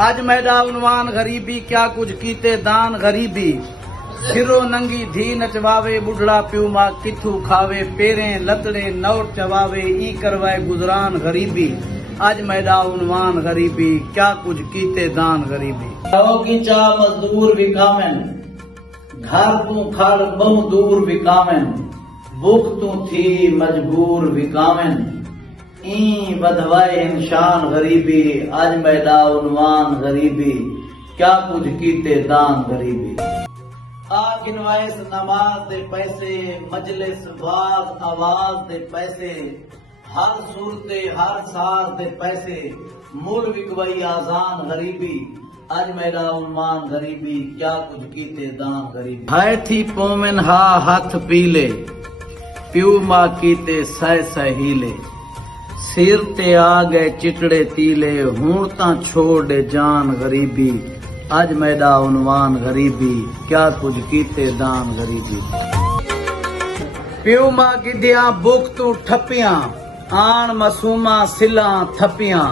आज मैदा उनवान गरीबी क्या कुछ कीते दान गरीबी। सिरो नंगी धी नचवावे बुढ़ड़ा प्यू माँ किथू खावे। पेरे लतड़े नौर चवावे ई करवाए गुजरान गरीबी। आज मैदा उनवान गरीबी क्या कुछ कीते दान गरीबी। की चा मजदूर विकामन घर तू खड़ बहु दूर विकामन। भूख तू थी मजबूर विकामन ई बधवाए इंशान गरीबी। आज मैदा उनवान गरीबी क्या कुछ कीते दान गरीबी। आ गिनवाइस नमाज दे पैसे मजलिस वाज आवाज दे पैसे। हर सूरते हर साज दे पैसे मूल विकवई आजान गरीबी। आज मैदा उनवान गरीबी क्या कुछ कीते दान गरीबी। है थी पोमन हा हाथ पीले प्यू माँ कीते सह सहीले। सिर ते आ गए चिटड़े तीले हूं तां छोड़ जान गरीबी। आज मैदा उनवान गरीबी क्या कुछ कीते दान गरीबी। प्यू माँ गिद्दियां बुक तू ठपियां आन मासूमा सिला थपियां।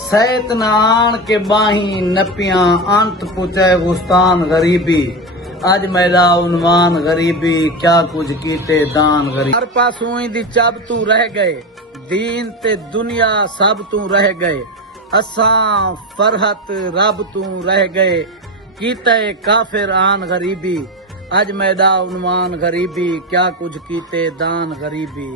सैत न आन के बाही नपियां अंत पुचे गुस्तान गरीबी। आज मैदा उनवान गरीबी क्या कुछ कीते दान गरीबी। हर पासों दी चब तू रह गए दीन ते दुनिया सब तू रह गए। असां फरहत रब तू रह गए कीते काफिर आन गरीबी। आज मैदा उनवान गरीबी क्या कुछ कीते दान गरीबी।